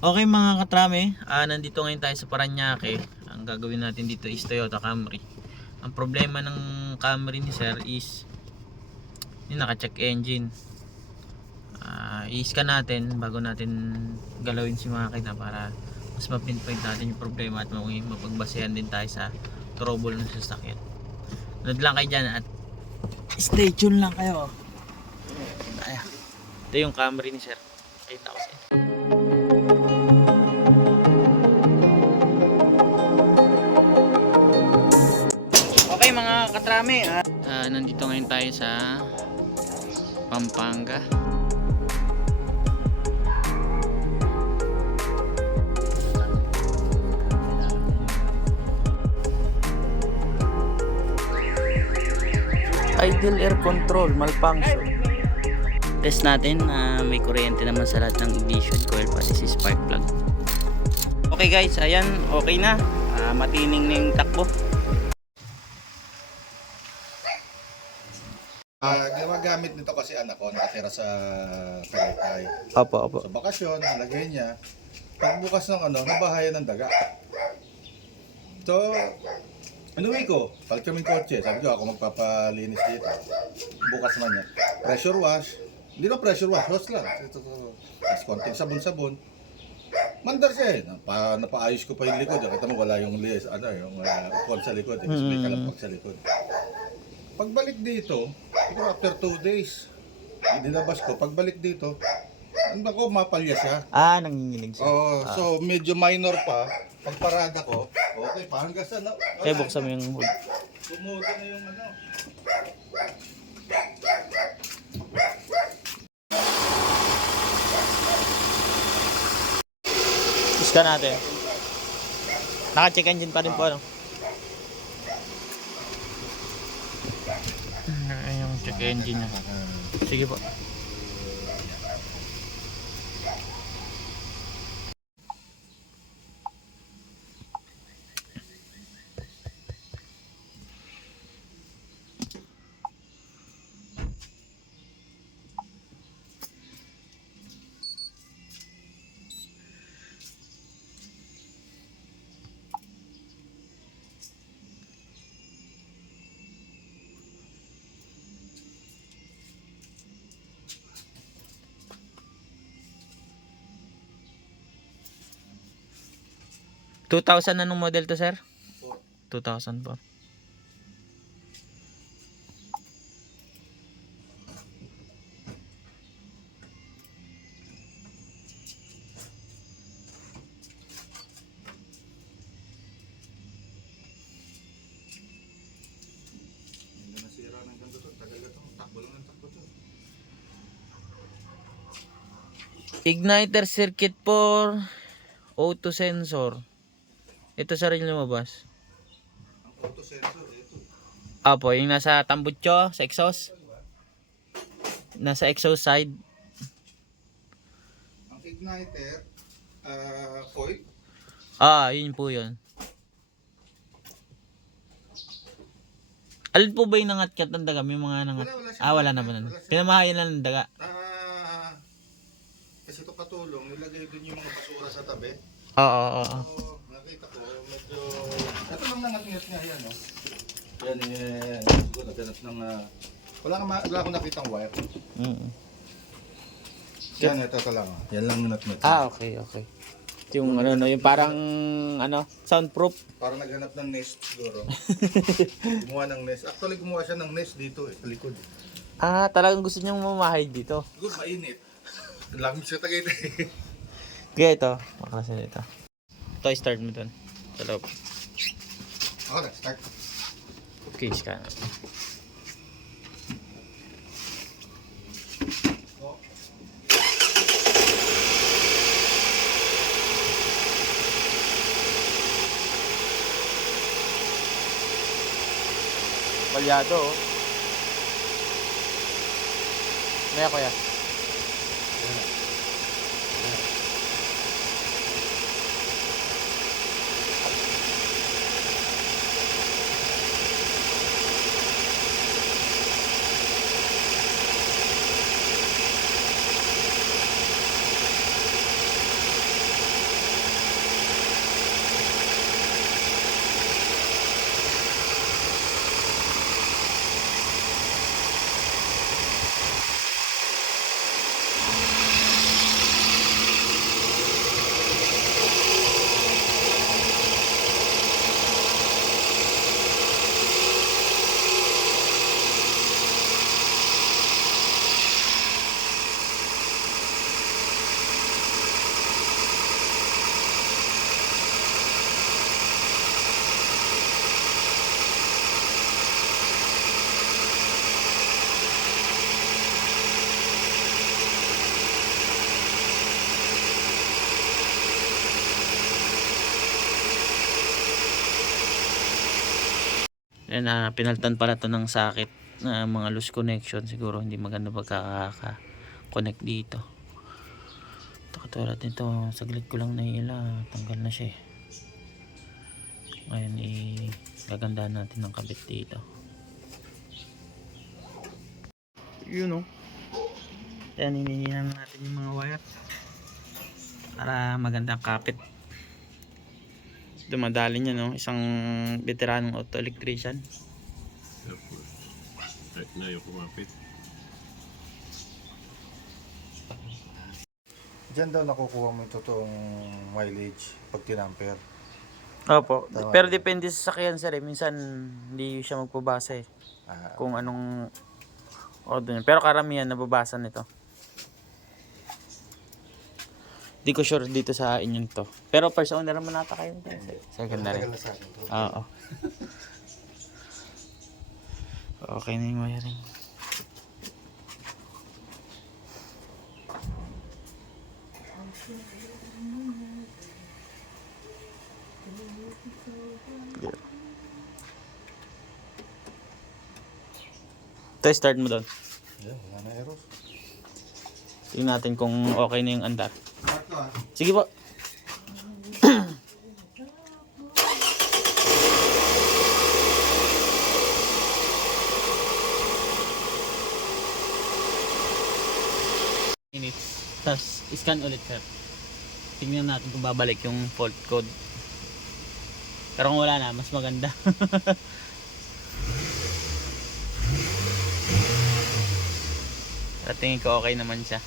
Okay mga katrame, nandito ngayon tayo sa Parañaque. Ang gagawin natin dito is Toyota Camry. Ang problema ng Camry ni sir is yung naka-check engine. I-scan natin bago natin galawin si makina para mas mapinpoint natin yung problema at mapagbasehan din tayo sa trouble ng sasakyan. Nod lang kayo dyan at stay tuned lang kayo. Ayan. Ito yung Camry ni sir. Kita ko sa inyo. Okay mga katrame, nandito ngayon tayo sa Pampanga. Idle air control malfunction. Test natin na may kuryente naman sa lahat ng ignition coil pati si spark plug. Okay guys, ayan, okay na. Matining na yung takbo. Ginagamit nito kasi anak ko nakatira sa Tagaytay. Opo. Sa bakasyon, nalagay niya. Pagbukas ng nabahayan ng daga. So, inuwi ko, palit kami kotse. Sabi ko ako magpapalinis dito. Bukas man niya. Pressure wash. Hindi na pressure wash, hose lang. Tapos konting sabon-sabon. Mandar siya eh. Napaayos ko pa yung likod. Kita mo wala yung upon sa likod. May kalampag sa likod. Pagbalik dito, siguro after 2 days, dinabas ko. Pagbalik dito, mapalya siya. Nanginginig siya. So medyo minor pa. Pagparada ko, okay, parang gasa na. Okay, buksan mo yung hood. Tumudo na yung Scan natin. Naka-check engine pa rin po, ano? Yung check engine niya. Sige po. $2,000 anong model to, sir? 2000 po. nasira ng ganito to. Tagal na to. Takbo lang ng takbo to. Igniter circuit for auto sensor. Ito sa rin lumabas. Ang auto sensor, ito. Apo, yung nasa tambutso, sa exhaust. Nasa exhaust side. Ang igniter, coil. Yun po yun. Alin po ba yung nangat-kat ng daga? May mga nangat. Wala naman. Pinamahayan lang ng daga. Kasi ito patulong, nilagay dun yung mga basura sa tabi. Oo. So, nakita ko, medyo... Ito lang nangat-ngat niya yan, no? Yan. Siguro naganap ng... Wala akong nakitang wire. Yan, ito lang. Yan lang nangat-ngat. Okay. Yung yung parang soundproof. Parang naghanap ng nest siguro. Gumawa ng nest. Actually, gumawa siya ng nest dito sa likod. Talagang gusto niyang mamahay dito. Siguro mainit. Lagi siya Tagaytay. Kaya ito, makakasin ito. Ito, start mo dun. Sa loob. Ako nag-start. Okay, scan. Balyado, oh. Maya kuya. Yan na pinaltan pala to ng sakit na mga loose connection, siguro hindi maganda pagkaka-connect dito. Ito katulad nito, saglit ko lang naila, tanggal na siya eh. Ngayon gagandahan natin ng kabit dito. Yun o. Yan, hinihinahan natin yung mga wire para magandang kapit. Dumadali niya, no? Isang veteranong auto electrician. Kahit na yung kumapit. Diyan daw nakukuha mo yung totoong mileage pag tinamper. Opo. Tama. Pero depende sa sakyan, sir. Minsan hindi siya magpabasa eh. Ah, Kung anong order niya. Pero karamihan nababasa nito. Di ko sure dito sa inyo to. Pero first owner naman nata kayo. Secondary. tagal na sa akin to. Oo. Okay na yung wiring. Ito, start mo doon. Yeah, wala na error. Tingnan natin kung okay na yung andar. Mark ko ah. Sige po. Minutes. Tapos scan ulit, sir. Tingnan natin kung babalik yung fault code. Pero kung wala na, mas maganda. Sa tingin ko okay naman siya.